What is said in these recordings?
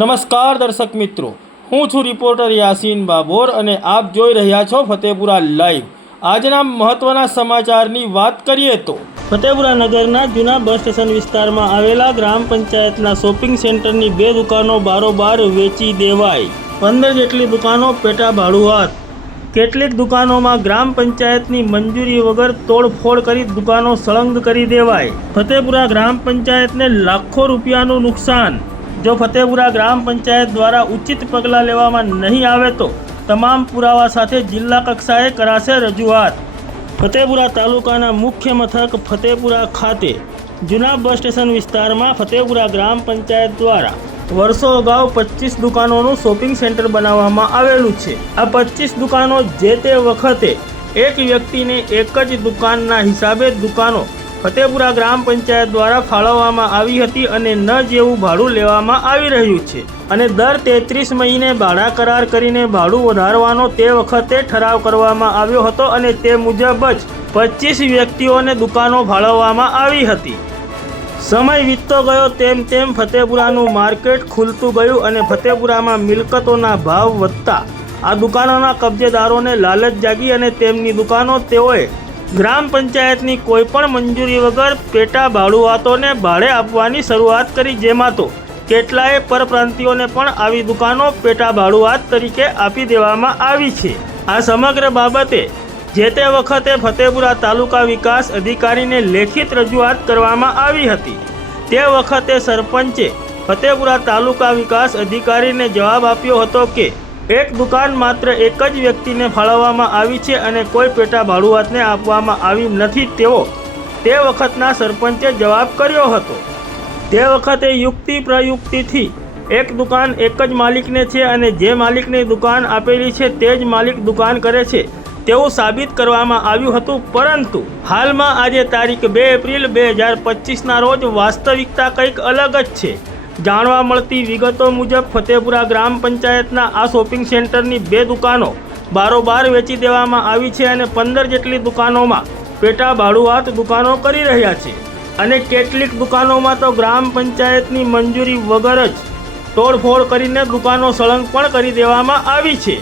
નમસ્કાર દર્શક મિત્રો. હું છું રિપોર્ટર યાસીન બાબોર અને આપ જોઈ રહ્યા છો ફતેપુરા લાઈવ. આજના મહત્વના સમાચારની વાત કરીએ તો, ફતેપુરા નગરના જૂના બસ સ્ટેશન વિસ્તારમાં આવેલા ગ્રામ પંચાયતના શોપિંગ સેન્ટરની બે દુકાનો બારોબાર વેચી દેવાઈ. પંદર જેટલી દુકાનો પેટા હાથ. કેટલીક દુકાનોમાં ગ્રામ પંચાયતની મંજૂરી વગર તોડફોડ કરી દુકાનો સળંગ કરી દેવાય ફતેપુરા ગ્રામ પંચાયતને લાખો રૂપિયાનું નુકસાન. જો ફતેપુરા ગ્રામ પંચાયત દ્વારા ઉચિત પગલાં લેવામાં નહીં આવે તો તમામ પુરાવા સાથે જિલ્લા કક્ષાએ કરાશે રજૂઆત. ફતેપુરા તાલુકાના મુખ્ય મથક ફતેપુરા ખાતે જૂના બસ સ્ટેશન વિસ્તારમાં ફતેપુરા ગ્રામ પંચાયત દ્વારા વર્ષો અગાઉ પચીસ દુકાનોનું શોપિંગ સેન્ટર બનાવવામાં આવેલું છે. આ પચીસ દુકાનો જે તે વખતે એક વ્યક્તિને એક જ દુકાનના હિસાબે દુકાનો ફતેપુરા ગ્રામ પંચાયત દ્વારા ફાળવવામાં આવી હતી અને ન જેવું ભાડું લેવામાં આવી રહ્યું છે. અને દર તેત્રીસ મહિને ભાડા કરાર કરીને ભાડું વધારવાનો તે વખતે ઠરાવ કરવામાં આવ્યો હતો અને તે મુજબ જ પચીસ વ્યક્તિઓને દુકાનો ફાળવવામાં આવી હતી. સમય વીતતો ગયો તેમ તેમ ફતેપુરાનું માર્કેટ ખુલતું ગયું અને ફતેપુરામાં મિલકતોના ભાવ વધતા આ દુકાનોના કબજેદારોને લાલચ જાગી અને તેમની દુકાનો તેઓએ ગ્રામ પંચાયતની કોઈપણ મંજૂરી વગર પેટા ભાડુઆતોને ભાડે આપવાની શરૂઆત કરી જેમાં તો કેટલાય પરપ્રાંતિયોને પણ આવી દુકાનો પેટા ભાડુઆત તરીકે આપી દેવામાં આવી છે. આ સમગ્ર બાબતે જે તે વખતે ફતેપુરા તાલુકા વિકાસ અધિકારીને લેખિત રજૂઆત કરવામાં આવી હતી. તે વખતે સરપંચે ફતેપુરા તાલુકા વિકાસ અધિકારીને જવાબ આપ્યો હતો કે એક દુકાન માત્ર એક જ વ્યક્તિને ફાળવવામાં આવી છે અને કોઈ પેટા ભાડુઆતને આપવામાં આવી નથી તેવો તે વખતના સરપંચે જવાબ કર્યો હતો. તે વખતે યુક્તિ પ્રયુક્તિથી એક દુકાન એક જ માલિકને છે અને જે માલિકની દુકાન આપેલી છે તે જ માલિક દુકાન કરે છે તેવું સાબિત કરવામાં આવ્યું હતું. પરંતુ હાલમાં આજે તારીખ બે એપ્રિલ બે હજાર પચીસના રોજ વાસ્તવિકતા કંઈક અલગ જ છે. જાણવા મળતી વિગતો મુજબ ફતેપુરા ગ્રામ પંચાયતના આ શોપિંગ સેન્ટરની બે દુકાનો બારોબાર વેચી દેવામાં આવી છે અને પંદર જેટલી દુકાનોમાં પેટા ભાડુઆત દુકાનો કરી રહ્યા છે. અને કેટલીક દુકાનોમાં તો ગ્રામ પંચાયતની મંજૂરી વગર જ તોડફોડ કરીને દુકાનો સળંગ પણ કરી દેવામાં આવી છે.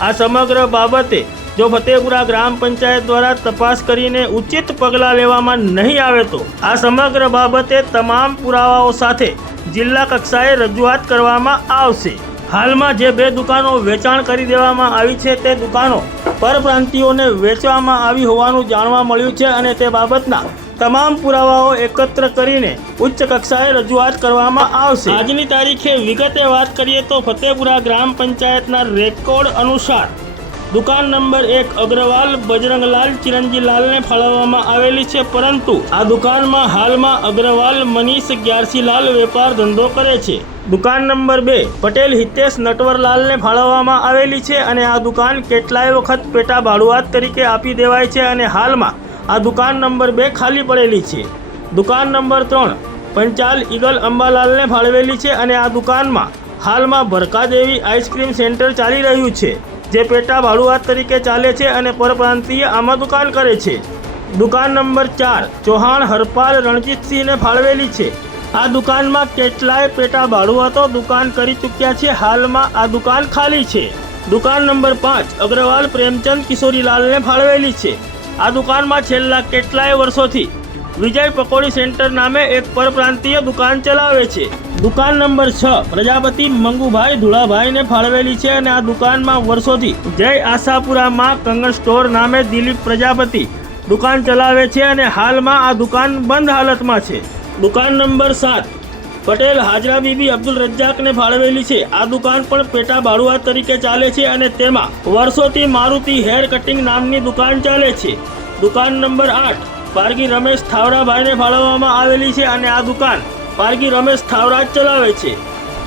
આ સમગ્ર બાબતે જો ફતેપુરા ગ્રામ પંચાયત દ્વારા તપાસ કરીને ઉચિત પગલાં લેવામાં નહીં આવે તો આ સમગ્ર બાબતે તમામ પુરાવાઓ સાથે જિલ્લા કક્ષાએ રજૂઆત કરવામાં આવશે. હાલમાં જે બે દુકાનો વેચાણ કરી દેવામાં આવી છે તે દુકાનો પરપ્રાંતિઓને વેચવામાં આવી હોવાનું જાણવા મળ્યું છે અને તે બાબતના તમામ પુરાવાઓ એકત્ર કરીને ઉચ્ચ કક્ષાએ રજૂઆત કરવામાં આવશે. આજની તારીખે વિગતે વાત કરીએ તો ફતેપુરા ગ્રામ પંચાયતના રેકોર્ડ અનુસાર દુકાન નંબર એક અગ્રવાલ બજરંગલાલ ચિરંજીલાલને ફાળવવામાં આવેલી છે, પરંતુ આ દુકાનમાં હાલમાં અગ્રવાલ મનીષ ગ્યારસીલાલ વેપાર ધંધો કરે છે. દુકાન નંબર બે, પટેલ હિતેશ નટવરલાલને ફાળવવામાં આવેલી છે અને આ દુકાન કેટલાય વખત પેટા ભાડુઆત તરીકે આપી દેવાય છે અને હાલમાં આ દુકાન નંબર બે ખાલી પડેલી છે. દુકાન નંબર ત્રણ, પંચાલ ઈગલ અંબાલાલને ફાળવેલી છે અને આ દુકાનમાં હાલમાં ભરકાદેવી આઈસ્ક્રીમ સેન્ટર ચાલી રહ્યું છે. જે પેટા ભાડુઆત તરીકે ચાલે છે અને પરપ્રાંતીય આમાં દુકાન કરે છે. દુકાન નંબર ચાર, ચૌહાણ હરપાલ રણજીતસિંહને ફાળવેલી છે. આ દુકાનમાં કેટલાય પેટા ભાડુઆતો દુકાન કરી ચૂક્યા છે. હાલમાં આ દુકાન ખાલી છે. દુકાન નંબર પાંચ, અગ્રવાલ પ્રેમચંદ કિશોરીલાલને ફાળવેલી છે. આ દુકાનમાં છેલ્લા કેટલાય વર્ષોથી વિજય પકોડી સેન્ટર નામે એક પરપ્રાંતીય દુકાન ચલાવે છે. દુકાન નંબર છ, પ્રજાપતિ મંગુભાઈ ધુળાભાઈને ફાળવેલી છે અને આ દુકાનમાં વર્ષોથી જય આશાપુરામાં કંગન સ્ટોર નામે દિલીપ પ્રજાપતિ દુકાન ચલાવે છે અને હાલમાં આ દુકાન બંધ હાલતમાં છે. દુકાન નંબર સાત, પટેલ હાજરા બીબી અબ્દુલ રજ્જાકને ફાળવેલી છે. આ દુકાન પણ પેટા ભાડુઆત તરીકે ચાલે છે અને તેમાં વર્ષોથી મારુતિ હેર કટિંગ નામની દુકાન ચાલે છે. દુકાન નંબર આઠ પારગી રમેશ થાવરાભાઈને ફાળવવામાં આવેલી છે અને આ દુકાન પારગી રમેશ થાવરા જ ચલાવે છે.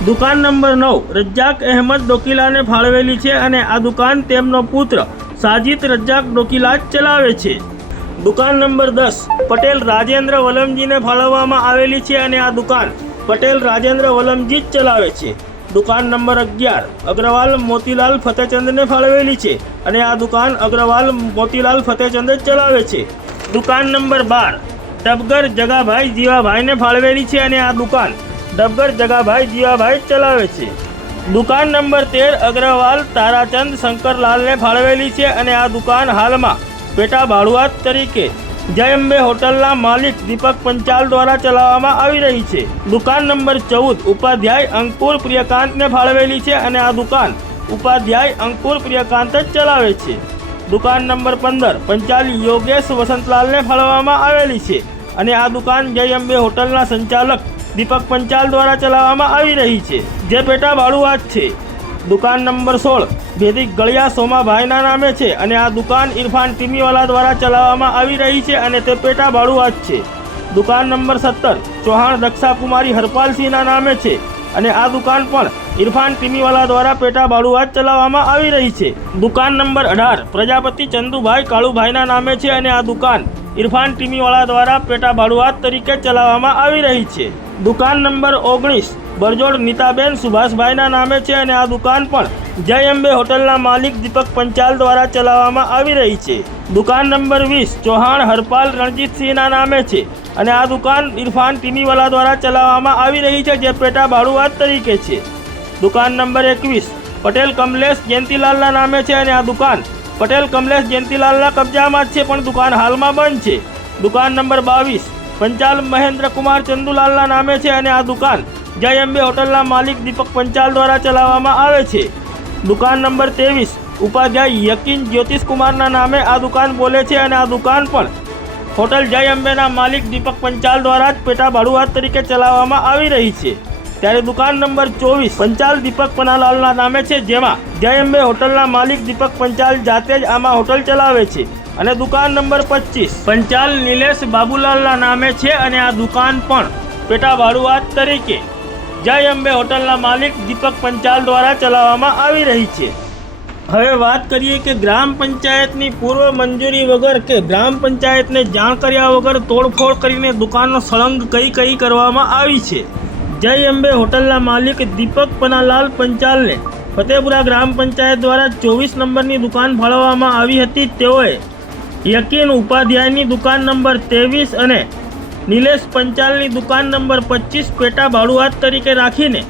દુકાન નંબર નવ, રજ્જાક અહેમદ ડોકીલાને ફાળવેલી છે અને આ દુકાન તેમનો પુત્ર સાજિદ રજ્જાક ડોકીલા જ ચલાવે છે. દુકાન નંબર દસ, પટેલ રાજેન્દ્ર વલમજીને ફાળવવામાં આવેલી છે અને આ દુકાન પટેલ રાજેન્દ્ર વલમજી જ ચલાવે છે. દુકાન નંબર અગિયાર, અગ્રવાલ મોતીલાલ ફતેચંદને ફાળવેલી છે અને આ દુકાન અગ્રવાલ મોતીલાલ ફતેચંદ ચલાવે છે. દુકાન નંબર બાર. ડબગર જગાભાઈ જીવાભાઈને ફાળવેલી છે અને આ દુકાન ડબગર જગાભાઈ જીવાભાઈ ચલાવે છે. દુકાન નંબર તેર અગ્રવાલ તારાચંદ શંકરલાલને ફાળવેલી છે અને આ દુકાન હાલમાં પેટા ભાડુઆત તરીકે જય અંબે હોટલના માલિક દીપક પંચાલ દ્વારા ચલાવવામાં આવી રહી છે. દુકાન નંબર ચૌદ ઉપાધ્યાય અંકુર પ્રિયકાંતને ફાળવેલી છે અને આ દુકાન ઉપાધ્યાય અંકુર પ્રિયકાંત જ ચલાવે છે. દુકાન નંબર પંદર, પંચાલી યોગેશ વસંતલાલને ફાળવવામાં આવેલી છે. અને આ દુકાન જય અંબે હોટલના સંચાલક દીપક પંચાલ દ્વારા ચલાવવામાં આવી રહી છે. જે પેટા ભાડુઆત છે. દુકાન નંબર સોળ, ભેદી ગળિયા સોમાભાઈના નામે છે અને આ દુકાન ઇરફાન ટીમીવાલા દ્વારા ચલાવવામાં આવી રહી છે અને તે પેટા ભાડુઆત છે. દુકાન નંબર સત્તર, ચૌહાણ દક્ષા કુમારી હરપાલસિંહના નામે છે. અને આ દુકાન પણ ઇરફાન ટીમીવાલા દ્વારા પેટા ભાડુઆત ચલાવવામાં આવી રહી છે. દુકાન નંબર અઢાર, પ્રજાપતિ ચંદુભાઈ કાળુભાઈના નામે છે અને આ દુકાન ઇરફાન ટીમીવાલા દ્વારા પેટા ભાડુઆત તરીકે ચલાવવામાં આવી રહી છે. દુકાન નંબર ઓગણીસ, બરજોડ નીતાબેન સુભાષભાઈના નામે છે અને આ દુકાન પણ જય અંબે હોટલના માલિક દીપક પંચાલ દ્વારા ચલાવવામાં આવી રહી છે. દુકાન નંબર વીસ, ચૌહાણ હરપાલ રણજીતસિંહના નામે છે અને આ દુકાન ઇરફાન ટીમીવાલા દ્વારા ચલાવવામાં આવી રહી છે, જે પેટા ભાડુઆત તરીકે છે. દુકાન નંબર એકવીસ. પટેલ કમલેશ જયંતિલાલના નામે છે અને આ દુકાન. પટેલ કમલેશ જયંતિલાલના કબજામાં જ છે, પણ દુકાન હાલમાં બંધ છે. દુકાન નંબર બાવીસ. પંચાલ મહેન્દ્ર કુમાર ચંદુલાલના નામે છે અને આ દુકાન જય અંબે હોટલના માલિક દીપક પંચાલ દ્વારા ચલાવવામાં આવે છે. દુકાન નંબર ત્રેવીસ. ઉપાધ્યાય યકીન જ્યોતિષ કુમારના નામે આ દુકાન બોલે છે અને આ દુકાન પણ હોટલ જય અંબેના માલિક દીપક પંચાલ દ્વારા જ પેટા ભાડુઆત તરીકે ચલાવવામાં આવી રહી છે. ત્યારે દુકાન નંબર ચોવીસ પંચાલ દીપક પનાલાલના નામે છે, જેમાં જય અંબે હોટલના માલિક દીપક પંચાલ જાતે જ આમાં હોટલ ચલાવે છે અને દુકાન નંબર પચીસ પંચાલ નિલેશ બાબુલાલના નામે છે અને આ દુકાન પણ પેટા ભાડુઆત તરીકે જય અંબે હોટલના માલિક દીપક પંચાલ દ્વારા ચલાવવામાં આવી રહી છે. હવે વાત કરીએ કે ગ્રામ પંચાયતની પૂર્વ મંજૂરી વગર કે ગ્રામ પંચાયતને જાણ કર્યા વગર તોડફોડ કરીને દુકાનનો સળંગ કઈ કઈ કરવામાં આવી છે. જય અંબે હોટલના માલિક દીપક પનાલાલ પંચાલને. ફતેપુરા ગ્રામ પંચાયત દ્વારા ચોવીસ નંબરની દુકાન ફાળવવામાં આવી હતી. તેઓએ યકીન ઉપાધ્યાયની દુકાન નંબર ત્રેવીસ અને નિલેશ પંચાલની દુકાન નંબર પચીસ પેટા ભાડુઆત તરીકે રાખીને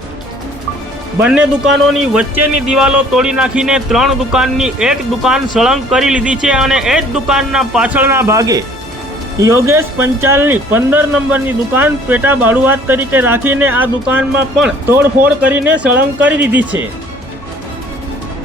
બંને દુકાનોની વચ્ચેની દિવાલો તોડી નાખીને ત્રણ દુકાનની એક દુકાન સળંગ કરી લીધી છે અને એ જ દુકાનના પાછળના ભાગે યોગેશ પંચાલની પંદર નંબરની દુકાન પેટા બાળુવાત તરીકે રાખીને આ દુકાનમાં પણ તોડફોડ કરીને સળંગ કરી દીધી છે.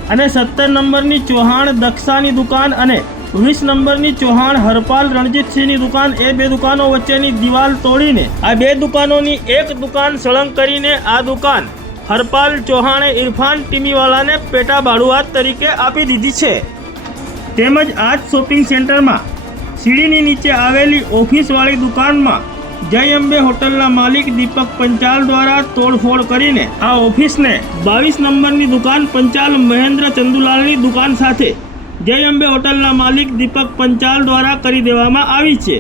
અને સત્તર નંબરની ચૌહાણ દક્ષાની દુકાન અને વીસ નંબરની ચૌહાણ હરપાલ રણજીતસિંહની દુકાન એ બે દુકાનો વચ્ચેની દિવાલ તોડીને આ બે દુકાનોની એક દુકાન સળંગ કરીને આ દુકાન હરપાલ ચૌહાણે ઇરફાન ટીમીવાલાને પેટા બાળુઆત તરીકે આપી દીધી છે. તેમજ આ જ શોપિંગ સેન્ટરમાં સીડીની નીચે આવેલી ઓફિસવાળી દુકાનમાં જય અંબે હોટલના માલિક દીપક પંચાલ દ્વારા તોડફોડ કરીને આ ઓફિસને બાવીસ નંબરની દુકાન પંચાલ મહેન્દ્ર ચંદુલાલની દુકાન સાથે જય અંબે હોટલના માલિક દીપક પંચાલ દ્વારા કરી દેવામાં આવી છે.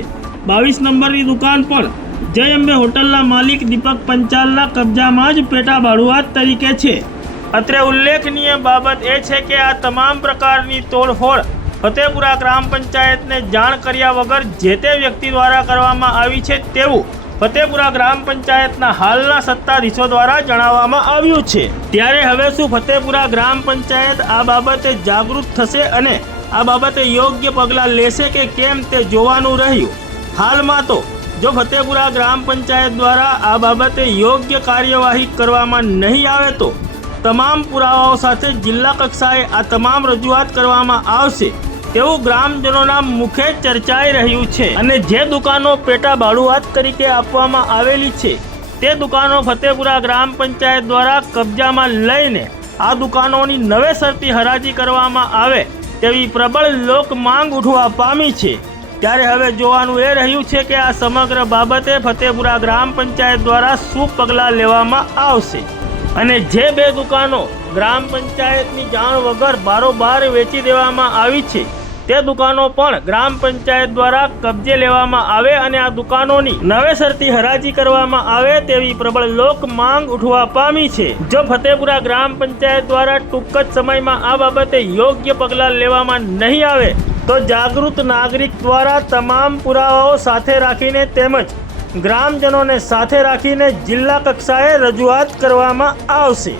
બાવીસ નંબરની દુકાન પણ જય અંબે હોટલના માલિક દીપક પંચાલના કબજામાં જ પેટા ભાડુઆત તરીકે છે. અત્રે ઉલ્લેખનીય બાબત એ છે કે આ તમામ પ્રકારની તોડફોડ ફતેપુરા ગ્રામ પંચાયતને જાણ કર્યા વગર જે તે વ્યક્તિ દ્વારા કરવામાં આવી છે તેવું ફતેપુરા ગ્રામ પંચાયતના હાલના સત્તાધીશો દ્વારા જણાવવામાં આવ્યું છે. ત્યારે હવે શું ફતેપુરા ગ્રામ પંચાયત આ બાબતે જાગૃત થશે અને આ બાબતે યોગ્ય પગલાં લેશે કે કેમ તે જોવાનું રહ્યું? હાલમાં તો જો ફતેપુરા ગ્રામ પંચાયત દ્વારા આ બાબતે યોગ્ય કાર્યવાહી કરવામાં નહીં આવે તો તમામ પુરાવાઓ સાથે જિલ્લા કક્ષાએ આ તમામ રજૂઆત કરવામાં આવશે. તેવું ગ્રામજનોના મુખે ચર્ચાઈ રહ્યું છે. અને જે દુકાનો પેટા ભાડુઆત તરીકે આપવામાં આવેલી છે, તે દુકાનો ફતેપુરા ગ્રામ પંચાયત દ્વારા કબજામાં લઈને આ દુકાનોની નવેસરથી હરાજી કરવામાં આવે તેવી પ્રબળ લોક માંગ ઉઠવા પામી છે. ત્યારે હવે જોવાનું એ રહ્યું છે કે આ સમગ્ર બાબતે ફતેપુરા ગ્રામ પંચાયત દ્વારા શું પગલાં લેવામાં આવશે? અને જે બે દુકાનો ગ્રામ પંચાયતની જાણ વગર બારોબાર વેચી દેવામાં આવી છે તે દુકાનો પણ ગ્રામ પંચાયત દ્વારા કબજે લેવામાં આવે અને આ દુકાનોની નવેસરથી હરાજી કરવામાં આવે તેવી પ્રબળ લોક માંગ ઉઠવા પામી છે. જો ફતેપુરા ગ્રામ પંચાયત દ્વારા ટૂંક જ સમયમાં આ બાબતે યોગ્ય પગલાં લેવામાં નહીં આવે, તો જાગૃત નાગરિક દ્વારા તમામ પુરાવાઓ સાથે રાખીને તેમજ ગ્રામજનોને સાથે રાખીને જિલ્લા કક્ષાએ રજૂઆત કરવામાં આવશે.